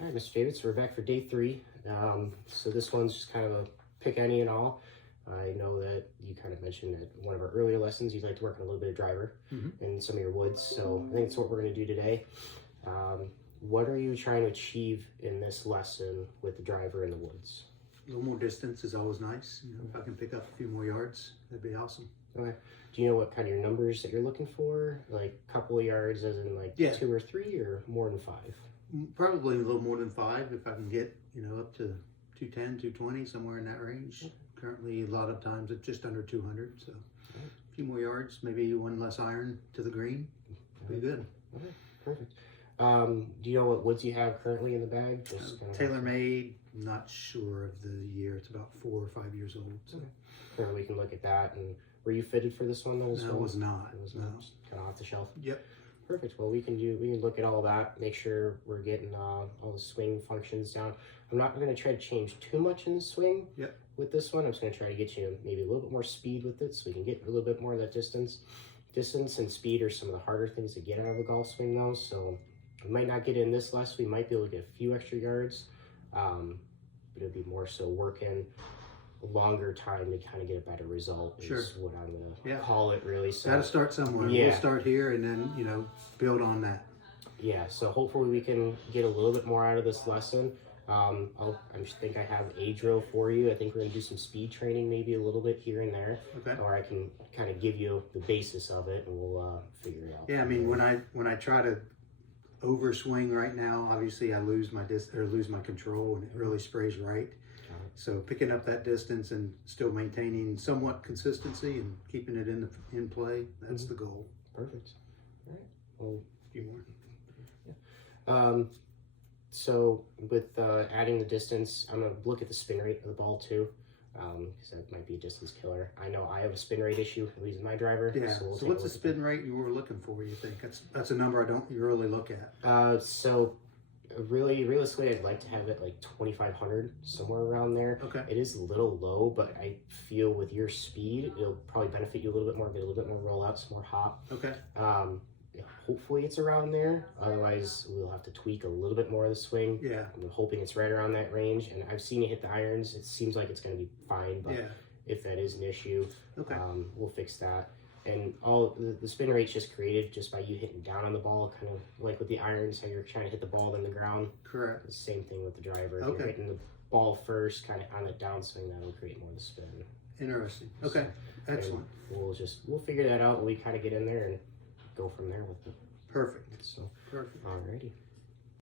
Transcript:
All right, Mr. David, so we're back for day 3. So this one's just kind of a pick any and all. I know that you kind of mentioned that one of our earlier lessons, you'd like to work on a little bit of driver and some of your woods. So I think that's what we're going to do today. What are you trying to achieve in this lesson with the driver in the woods? A little more distance is always nice. You know, if I can pick up a few more yards, that'd be awesome. Okay. Do you know what kind of your numbers that you're looking for? Like a couple of yards as in like 2 or 3 or more than 5? Probably a little more than 5 if I can get, you know, up to 210, 220, somewhere in that range. Currently, a lot of times it's just under 200. So a few more yards, maybe one less iron to the green. Be good. Okay, perfect. Do you know what woods you have currently in the bag? Just TaylorMade, not sure of the year. It's about 4 or 5 years old. So we can look at that. And were you fitted for this one though? No, it was not. It was not. Just kind of off the shelf. Yep. Perfect. Well, we can look at all that, make sure we're getting all the swing functions down. I'm not going to try to change too much in the swing with this one. I'm just going to try to get you maybe a little bit more speed with it so we can get a little bit more of that distance. Distance and speed are some of the harder things to get out of a golf swing though, so we might not get in this lesson. We might be able to get a few extra yards, but it'll be more so working a longer time to kind of get a better result is what I'm going to call it really. So got to start somewhere. We'll start here and then, you know, build on that. Yeah, so hopefully we can get a little bit more out of this lesson. I think I have a drill for you. I think we're going to do some speed training maybe a little bit here and there. Okay. Or I can kind of give you the basis of it and we'll figure it out. Yeah, I mean, when I try to overswing right now, obviously I lose my control and it really sprays right. So picking up that distance and still maintaining somewhat consistency and keeping it in play, that's the goal. Perfect. All right. Well, a few more. Yeah. So with adding the distance, I'm going to look at the spin rate of the ball too, because that might be a distance killer. I know I have a spin rate issue using my driver. Yeah. So what's the spin rate you were looking for, you think? That's a number I don't really look at. So realistically, I'd like to have it like 2,500, somewhere around there. Okay. It is a little low, but I feel with your speed, it'll probably benefit you a little bit more, get a little bit more rollout, some more hop. Okay. Hopefully it's around there. Otherwise, we'll have to tweak a little bit more of the swing. Yeah. I'm hoping it's right around that range. And I've seen you hit the irons. It seems like it's going to be fine, but if that is an issue, we'll fix that. And all the spin rate's just created just by you hitting down on the ball, kind of like with the irons, how you're trying to hit the ball in the ground. Correct. The same thing with the driver. If you're hitting the ball first, kind of on the downswing, that'll create more of the spin. Interesting. Okay. Excellent. We'll figure that out when we kind of get in there and go from there with it. Perfect. So perfect. Alrighty.